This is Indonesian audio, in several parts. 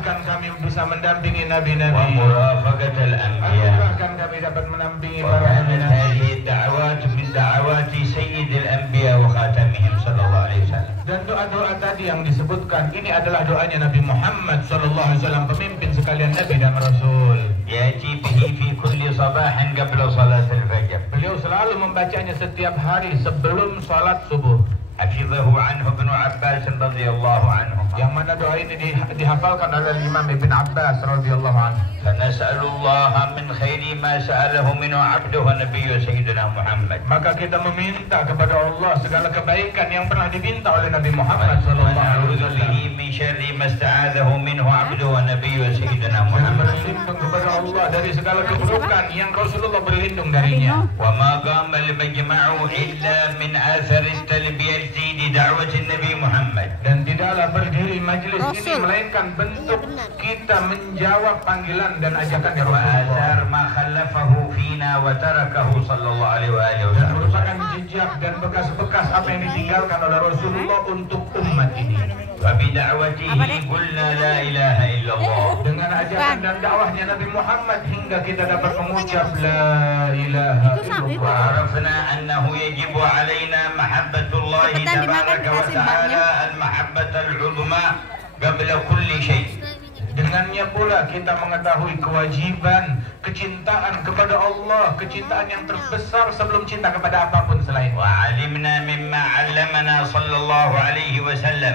Anugerahkan kami bisa mendampingi nabi-nabi. ومرافقة الأنبياء. Anugerahkan kami dapat mendampingi para وكانت nabi. هذه الدعوات من دعوات سيد الأنبياء وخاتمهم صلى الله عليه وسلم. Dan doa-doa tadi yang disebutkan ini adalah doanya Nabi Muhammad sallallahu alaihi wasallam, pemimpin sekalian nabi dan rasul. يأتي به في كل صباح قبل صلاة الفجر. Beliau selalu membacanya setiap hari sebelum salat subuh. حفظه عنه ابن عباس رضي الله عنهما. Yang mana doa ini dihafalkan oleh Imam Ibn Abbas radhiyallahu anhu. فنسأل الله من خير ما سأله منه عبده ونبيه سيدنا محمد. Maka kita meminta kepada Allah segala kebaikan yang pernah diminta oleh Nabi Muhammad sallallahu alaihi ونعوذ wasallam. به من شر ما استعاذه منه عبده ونبيه سيدنا Dan محمد. berlindung kepada Allah dari segala keburukan yang Rasulullah berlindung darinya. وما قام المجمع إلا من آثر التلبية لدعوة النبي محمد. Dan tidaklah berdiri majelis ini melainkan bentuk kita menjawab panggilan dan ajakan Rasulullah. وآثار ما خلفه فينا وتركه صلى الله عليه وآله Dan وسلم. merupakan jejak dan bekas-bekas apa yang ditinggalkan oleh Rasulullah untuk umat ini. وبدعوته قلنا لا إله إلا الله. Dengan ajakan dan dakwahnya Nabi Muhammad hingga kita dapat mengucap la ilaha illallah. وعرفنا أنه يجب علينا محبة الله تبارك وتعالى المحبة العظمى قبل كل شيء. Dengannya pula kita mengetahui kewajiban kecintaan kepada Allah, kecintaan yang terbesar sebelum cinta kepada apapun selain. وعلمنا مما علمنا صلى الله عليه وسلم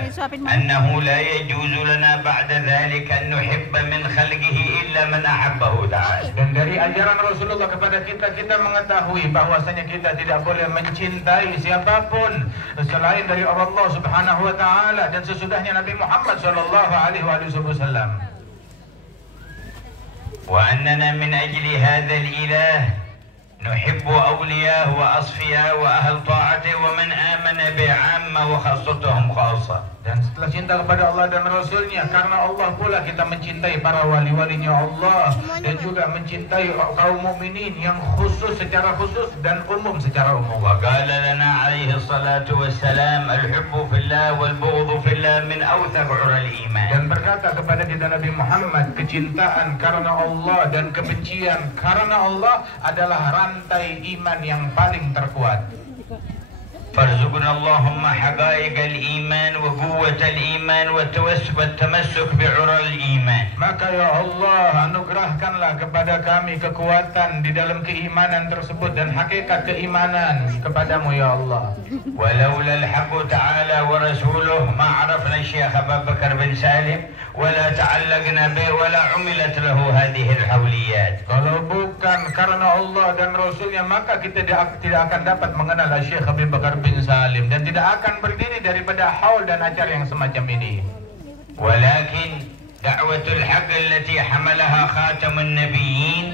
أنه لا يجوز لنا بعد ذلك أن نحب من خلقه إلا من أحبه تعالى. Dan dari ajaran Rasulullah kepada kita mengetahui bahwasanya kita tidak boleh mencintai siapapun selain dari Allah Subhanahu wa taala dan sesudahnya Nabi Muhammad sallallahu alaihi wasallam. وأننا من أجل هذا الإله نحب أولياءه وأصفياء وأهل طاعته ومن آمن بعامة وخاصتهم خاصة. Dan setelah cinta kepada Allah dan Rasulnya, karena Allah pula kita mencintai para wali-walinya Allah dan juga mencintai kaum mukminin yang khusus secara khusus dan umum secara umum. وقال لنا عليه الصلاة والسلام الحب في الله والبغض في الله من أوثق عرى الإيمان. Dan berkata kepada kita Nabi Muhammad, kecintaan karena Allah dan kebencian karena Allah adalah rantai iman yang paling terkuat. فارزقنا اللهم حقائق الإيمان وقوة الإيمان والتمسك بعرى الإيمان. Maka ya Allah, anugerahkanlah kepada kami kekuatan di dalam keimanan tersebut dan hakikat keimanan kepadamu ya Allah. ولولا الحق تعالى ورسوله ما عرفنا الشيخ أبا بكر بن سالم ولا تعلقنا به ولا عملت له هذه الحوليات. Kalau bukan karena Allah dan Rasulnya, maka kita tidak akan dapat mengenal Syekh Abu Bakar bin Salim dan tidak akan berdiri daripada haul dan acara yang semacam ini. ولكن دعوة الحق التي حملها خاتم النبيين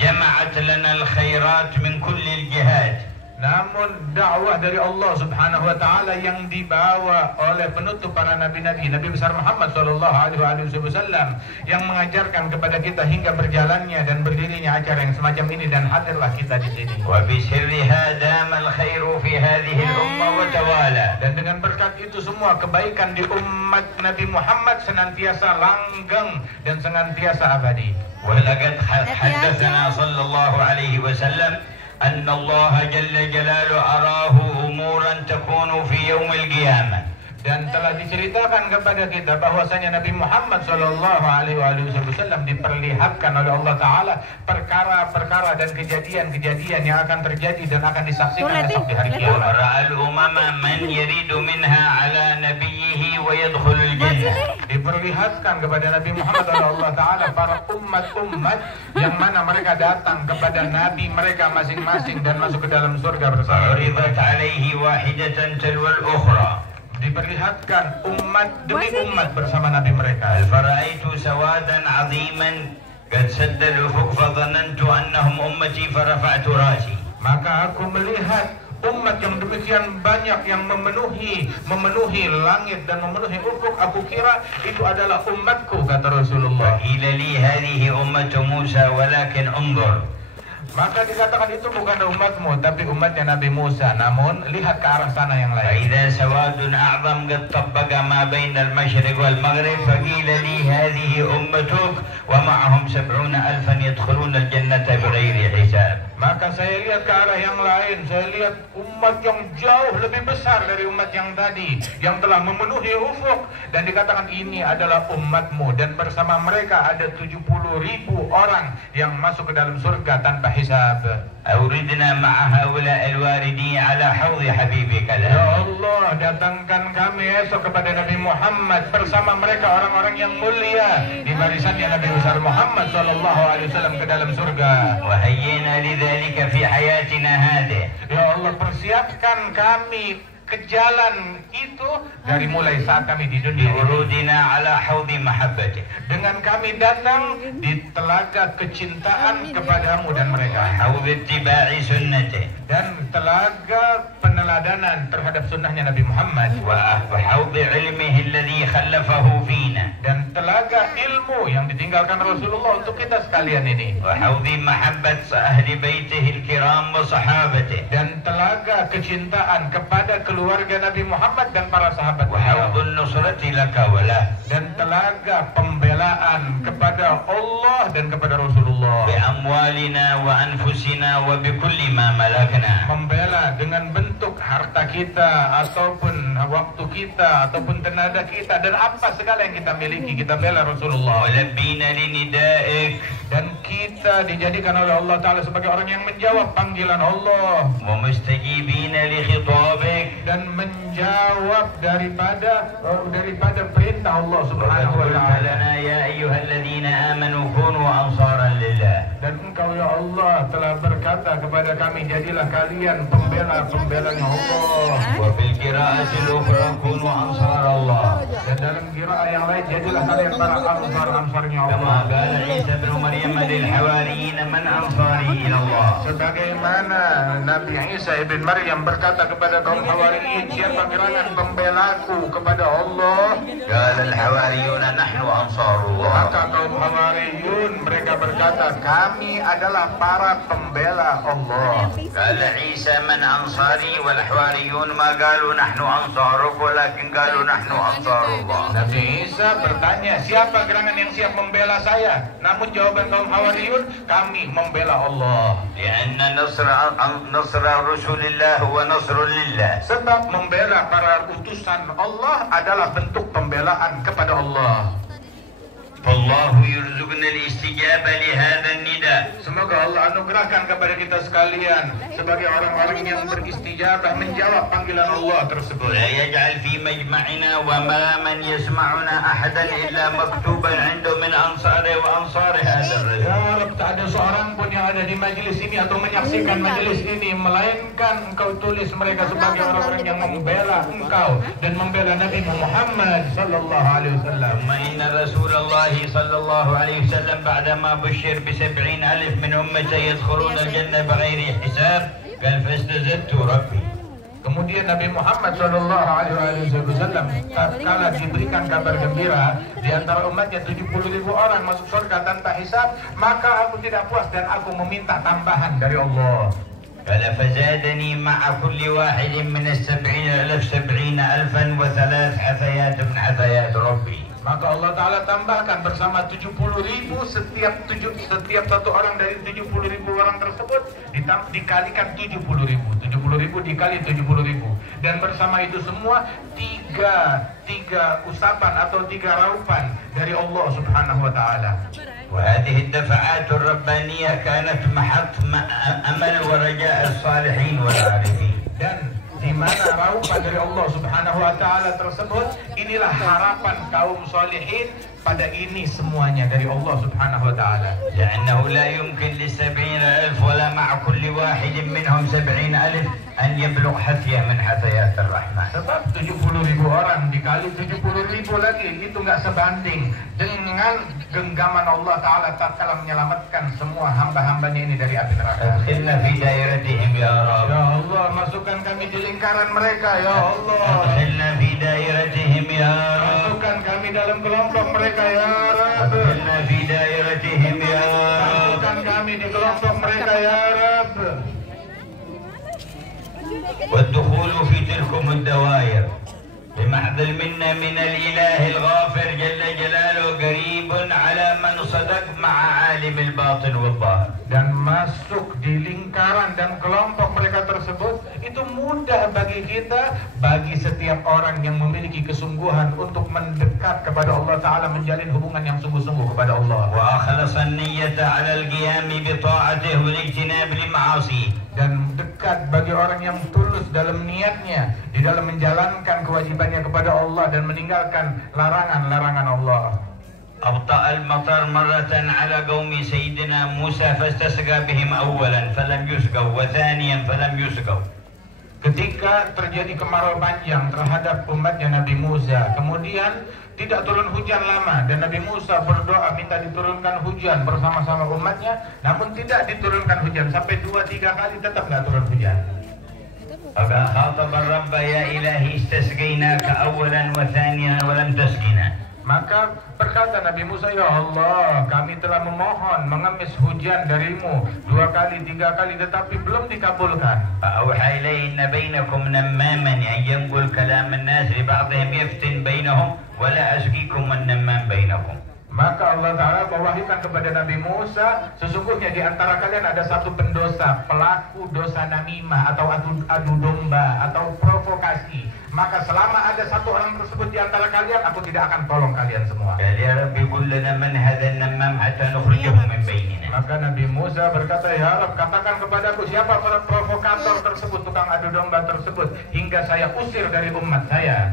جمعت لنا الخيرات من كل الجهات. Namun dakwah dari Allah Subhanahu wa taala yang dibawa oleh penutup para nabi-nabi, Nabi besar Muhammad sallallahu alaihi wasallam yang mengajarkan kepada kita hingga berjalannya dan berdirinya acara yang semacam ini dan hadirlah kita di sini. وبسرها دام الخير في هذه الأمة وتوالى. Dan dengan berkat itu semua kebaikan di umat Nabi Muhammad senantiasa langgeng dan senantiasa abadi. ولقد حدثنا صلى الله عليه وسلم أن الله جل جلاله أراه أمورا تكون في يوم القيامة. Dan telah diceritakan kepada kita bahwasanya Nabi Muhammad sallallahu alaihi wasallam diperlihatkan oleh Allah taala perkara-perkara dan kejadian-kejadian yang akan terjadi dan akan disaksikan esok di hari kiamat. ورأى الأمم من يريد منها على نبيه ويدخل الجنة. Diperlihatkan kepada Nabi Muhammad oleh Allah taala para umat-umat yang mana mereka datang kepada nabi mereka masing-masing dan masuk ke dalam surga bersama. عرضت عليه واحدة تلو الأخرى. Diperlihatkan umat demi umat bersama nabi mereka. فرأيت سوادا عظيما قد سد الأفق فظننت أنهم أمتي فرفعت رأسي. Maka aku melihat umat yang demikian banyak yang memenuhi langit dan memenuhi ufuk. Aku kira itu adalah umatku, kata Rasulullah. قيل لي هذه أمة موسى ولكن انظر. Maka dikatakan itu bukan umatmu, tapi umatnya Nabi Musa. Namun lihat ke arah sana yang lain. فإذا سواد أعظم قد طبق ما بين المشرق والمغرب فقيل لي هذه أمتك ومعهم 70,000 يدخلون الجنة بغير حساب. Maka saya lihat ke arah yang lain, saya lihat umat yang jauh lebih besar dari umat yang tadi, yang telah memenuhi ufuk, dan dikatakan ini adalah umatmu, dan bersama mereka ada 70.000 orang yang masuk ke dalam surga tanpa hisab. أوردنا مع هؤلاء الواردين على حوض حبيبك. Ya Allah, datangkan kami esok kepada Nabi Muhammad bersama mereka orang-orang yang mulia di barisannya Nabi besar Muhammad SAW ke dalam surga. وهينا لذلك في حياتنا هذه. Ya Allah, persiapkan kami ke jalan itu dari mulai saat kami di dunia ini. بورودنا على حوض محبته. Dengan kami datang di telaga kecintaan kepadamu dan mereka. حوض اتباع سنته. Dan telaga peneladanan terhadap sunnahnya Nabi Muhammad. وحوض علمه الذي خلفه فينا. Dan telaga ilmu yang ditinggalkan Rasulullah untuk kita sekalian ini. وحوض محبة أهل بيته الكرام وصحابته. Dan telaga kecintaan kepada keluarga Nabi Muhammad dan para sahabat. وحوض النصرة لك وله. Dan telaga pembelaan kepada Allah dan kepada Rasulullah. بأموالنا وأنفسنا وبكل ما ملكنا. Membela dengan bentuk harta kita ataupun waktu kita ataupun tenaga kita dan apa segala yang kita miliki, kita bela Rasulullah. ولبينا لندائك. Dan kita dijadikan oleh Allah Ta'ala sebagai orang yang menjawab panggilan Allah. ومستجيبين لخطابك. Dan menjawab daripada perintah Allah Subhanahu wa Ta'ala. لنا يا أيها الذين آمنوا كونوا أنصارا لله. Dan Engkau ya Allah telah berkata kepada kami, jadilah kalian pembela-pembelanya Allah. وفي القراءة الأخرى كونوا أنصار الله. Dan dalam qiraah yang lain, jadilah kalian para ansar-ansarnya كما Allah. قال عيسى بن مريم للحواريين من أنصاري إلى الله. Sebagaimana Nabi Isa ibn Maryam berkata kepada kaum Hawariyin, siapa gerangan pembelaku kepada Allah? قال الحواريون نحن أنصار الله. Maka kaum Hawariyun mereka berkata, kami adalah para pembela Allah. قال عيسى من أنصاري والحواريون ما قالوا نحن أنصارك ولكن قالوا نحن أنصار الله. Nabi Isa bertanya, siapa gerangan yang siap membela saya? Namun jawaban kaum Hawariyun, kami membela Allah. لأن نصر رسول الله هو نصر لله. Sebab membela para utusan Allah adalah bentuk pembelaan kepada Allah. فالله يرزقنا الاستجابة لهذا النداء. Semoga Allah anugerahkan kepada kita sekalian sebagai orang-orang yang beristijabah menjawab panggilan Allah tersebut. لا يجعل في مجمعنا وما من يسمعنا أحدا إلا مكتوبا عنده من أنصاره وأنصار هذا الرجل. Ya Rabb, tak ada seorang pun yang ada di majelis ini atau menyaksikan majelis ini melainkan Engkau tulis mereka sebagai orang-orang yang membela Engkau dan membela Nabi Muhammad sallallahu alaihi wasallam. ثم إن رسول الله صلى الله عليه وسلم بعدما بشر ب70,000 من أمته يدخلون الجنة بغير حساب قال فاستزدت ربي. Kemudian Nabi Muhammad sallallahu alaihi wasallam tatkala diberikan kabar gembira di antara umatnya 70.000 orang masuk surga tanpa hisab, maka aku tidak puas dan aku meminta tambahan dari Allah. قال فزادني مع كل واحد من 70,000 70,000 وثلاث حثيات من حثيات ربي. Maka Allah Ta'ala tambahkan bersama 70.000 setiap satu orang dari 70.000 orang tersebut dikalikan 70.000 dikali 70.000 dan bersama itu semua tiga usapan atau 3 raupan dari Allah Subhanahu wa Ta'ala. وهذه الدفعات الربانية كانت محط أمل ورجاء الصالحين والعارفين. Dan di mana raupan dari Allah Subhanahu wa Ta'ala tersebut, inilah harapan kaum salihin pada ini semuanya dari Allah Subhanahu wa Ta'ala. لأنه لا يمكن ل70,000 ولا مع كل واحد منهم 70,000 أن يبلغ حثية من حثيات الرحمن. Sebab 70.000 orang dikali 70.000 lagi itu nggak sebanding dengan genggaman Allah Ta'ala tatkala menyelamatkan semua hamba-hambanya ini dari api neraka. أدخلنا في دائرتهم يا رب. Ya Allah, masukkan kami di lingkaran mereka ya Allah. أدخلنا في دائرتهم يا رب. Masukkan kami dalam kelompok mereka ya Rabb. أدخلنا في دائرتهم يا رب. Masukkan kami di kelompok mereka ya والدخول في تلكم الدوائر بمحض المنة من الإله الغافر جل جلاله قريب على من صدق مع عالم الباطن والظاهر. Dan masuk di lingkaran dan kelompok mereka tersebut itu mudah bagi kita, bagi setiap orang yang memiliki kesungguhan untuk mendekat kepada Allah Ta'ala, menjalin hubungan yang sungguh-sungguh kepada Allah. وأخلص النية على القيام بطاعته والاجتناب لمعاصيه. Dan dekat bagi orang yang tulus dalam niatnya di dalam menjalankan kewajibannya kepada Allah dan meninggalkan larangan-larangan Allah. أبطأ المطر مرة على قوم سيدنا موسى فاستسقى بهم أولا فلم يسقوا وثانيا فلم يسقوا. Ketika terjadi kemarau panjang terhadap umatnya Nabi Musa, kemudian tidak turun hujan lama dan Nabi Musa berdoa minta diturunkan hujan bersama-sama umatnya, namun tidak diturunkan hujan sampai 2-3 kali tetap nggak turun hujan. فخاطب الرب يا إلهي استسقيناك أولا وثانيا ولم تسقنا. Maka berkata Nabi Musa, ya Allah, kami telah memohon mengemis hujan darimu 2 kali, 3 kali, tetapi belum dikabulkan. فأوحى إليه أن بينكم نماما أن ينقل كلام الناس لبعضهم يفتن بينهم ولا أسقيكم النمام بينكم. Maka Allah Ta'ala mewahyukan kepada Nabi Musa, sesungguhnya di antara kalian ada satu pendosa, pelaku dosa namimah atau adu domba atau provokasi. Maka selama ada satu orang tersebut di antara kalian, aku tidak akan tolong kalian semua. Maka Nabi Musa berkata, ya Rabb, katakan kepadaku siapa provokator tersebut, tukang adu domba tersebut, hingga saya usir dari umat saya.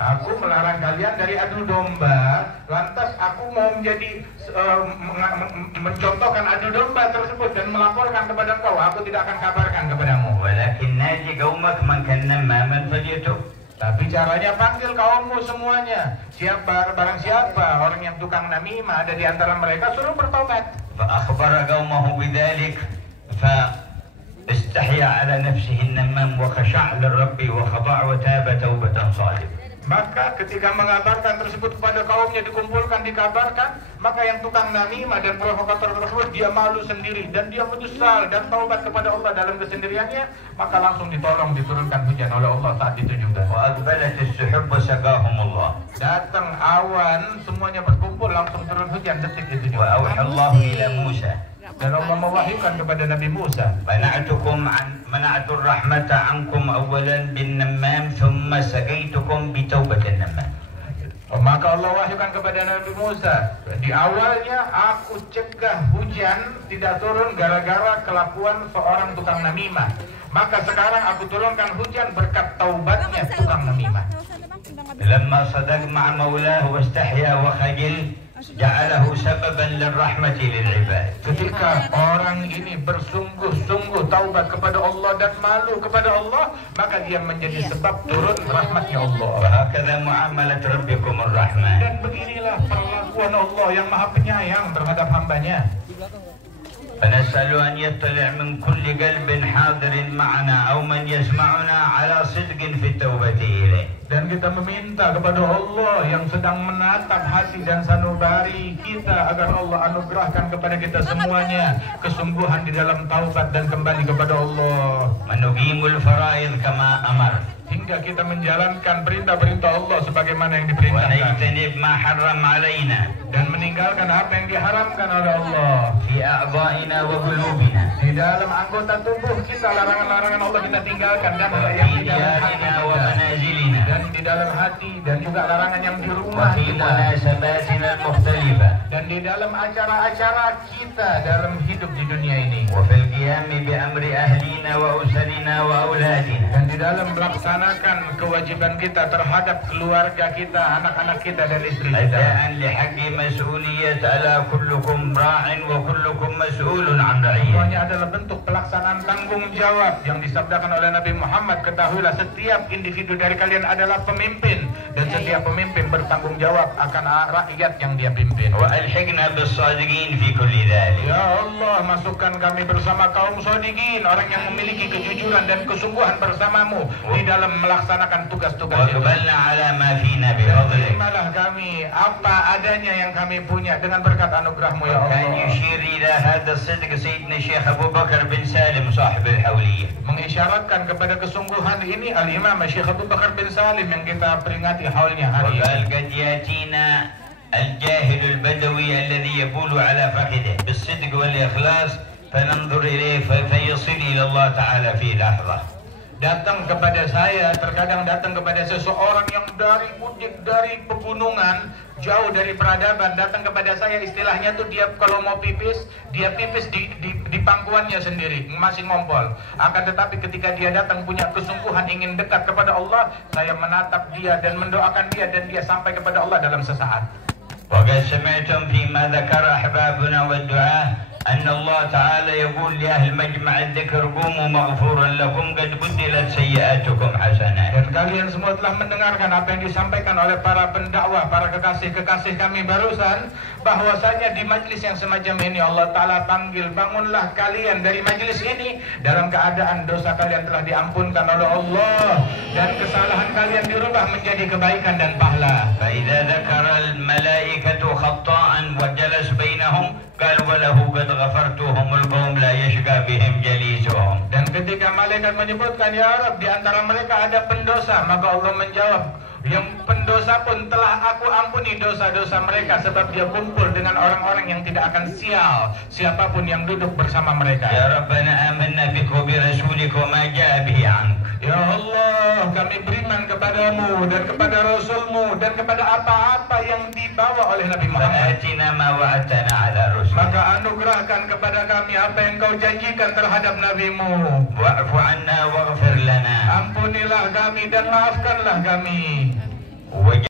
Aku melarang kalian dari adu domba, lantas aku mau menjadi mencontohkan adu domba tersebut dan melaporkan kepada kau, aku tidak akan kabarkan kepadamu. Tapi caranya panggil kaummu semuanya. Barang siapa orang yang tukang namimah ada di antara mereka, suruh bertobat. استحيا على نفسه النمام وخشع للرب وخضع وتاب توبة صادقة. Maka ketika mengabarkan tersebut kepada kaumnya, dikumpulkan, dikabarkan, maka yang tukang namimah dan provokator tersebut dia malu sendiri dan dia menyesal dan taubat kepada Allah dalam kesendiriannya, maka langsung ditolong, diturunkan hujan oleh Allah saat itu juga. Datang awan, semuanya berkumpul, langsung turun hujan detik itu juga. Dan Allah mewahyukan kepada Nabi Musa, منعت الرحمة عنكم أولا بالنمام ثم سقيتكم بتوبة النمام. Maka Allah wahyukan kepada Nabi Musa, di awalnya aku cegah hujan tidak turun gara-gara kelakuan seorang tukang namimah. Maka sekarang aku turunkan hujan berkat taubatnya tukang namimah. لما صدق مع مولاه واستحيا وخجل جعله سببا للرحمة للعباد. Ketika orang ini bersungguh-sungguh taubat kepada Allah dan malu kepada Allah, maka dia menjadi sebab turun rahmatnya Allah. وهكذا معاملة ربكم الرحمن. Dan beginilah perlakuan Allah yang Maha Penyayang terhadap hambanya. فنسأل أن يطلع من كل قلب حاضر معنا أو من يسمعنا على صدق في التوبة إليه. Dan kita meminta kepada Allah yang sedang menatap hati dan sanubari kita agar Allah anugerahkan kepada kita semuanya kesungguhan di dalam taubat dan kembali kepada Allah. Menugimul faraid kama amar. Hingga kita menjalankan perintah-perintah Allah sebagaimana yang diperintahkan. Dan meninggalkan apa yang diharamkan oleh Allah. Di dalam anggota tubuh kita larangan-larangan Allah kita tinggalkan dan yang di dalam hati kita. Dan di dalam hati dan juga larangan yang di rumah kita. Dan di dalam acara-acara kita dalam hidup di dunia ini. Dan di dalam melaksanakan kewajiban kita terhadap keluarga kita, anak-anak kita dan istri kita. Semuanya adalah bentuk pelaksanaan tanggung jawab yang disabdakan oleh Nabi Muhammad. Ketahuilah setiap individu dari kalian adalah pemimpin dan setiap pemimpin bertanggung jawab akan rakyat yang dia pimpin. وألحقنا بالصادقين في كل ذلك. Ya Allah, masukkan kami bersama kaum shodiqin, orang yang memiliki kejujuran dan kesungguhan bersamamu di dalam melaksanakan tugas-tugas itu. وقبلنا على ما فينا بفضلك. Terimalah kami apa adanya yang kami punya dengan berkat anugerahmu ya Allah. كان يشير إلى هذا الصدق سيدنا الشيخ أبو بكر بن سالم صاحب الحولية. Mengisyaratkan kepada kesungguhan ini Al-Imam Syekh Abu Bakar bin Salim yang kita peringati haulnya hari وقال ini. قد يأتينا الجاهل البدوي الذي يبول على فخذه بالصدق والإخلاص فننظر إليه فيصل إلى الله تعالى في لحظة. Datang kepada saya, terkadang datang kepada seseorang yang dari pegunungan, jauh dari peradaban, datang kepada saya, istilahnya tuh dia kalau mau pipis, dia pipis di pangkuannya sendiri, masih ngompol. Akan tetapi ketika dia datang punya kesungguhan ingin dekat kepada Allah, saya menatap dia dan mendoakan dia dan dia sampai kepada Allah dalam sesaat. وقد سمعتم فيما ذكر أحبابنا والدعاء أن الله تعالى يقول لأهل مجمع الذكر قوموا مغفورا لكم قد بدلت سيئاتكم حسنات. Dan kalian semua telah mendengarkan apa yang disampaikan oleh para pendakwah, para kekasih-kekasih kami barusan, bahwasanya di majlis yang semacam ini Allah Ta'ala panggil, bangunlah kalian dari majlis ini dalam keadaan dosa kalian telah diampunkan oleh Allah dan kesalahan kalian dirubah menjadi kebaikan dan pahala. فإذا ذكر الملائكة خطاء وجلس بينهم قال وله قد غفرتهم القوم لا يشقى بهم جليسهم. Dan ketika malaikat menyebutkan ya Rabb, di antara mereka ada pendosa, maka Allah menjawab, yang pendosa pun telah aku ampuni dosa-dosa mereka sebab dia kumpul dengan orang-orang yang tidak akan sial siapapun yang duduk bersama mereka. Ya Rabbana amanna bika wa bi rasulika wa ma jaa bihi ank. Ya Allah, kami beriman kepadamu dan kepada Rasulmu dan kepada apa-apa yang dibawa oleh Nabi Muhammad. Fa'atina ma wa'adtana ala rusul. Maka anugerahkan kepada kami apa yang kau janjikan terhadap Nabi-Mu. Wa'fu anna waghfir lana. Ampunilah kami dan maafkanlah kami.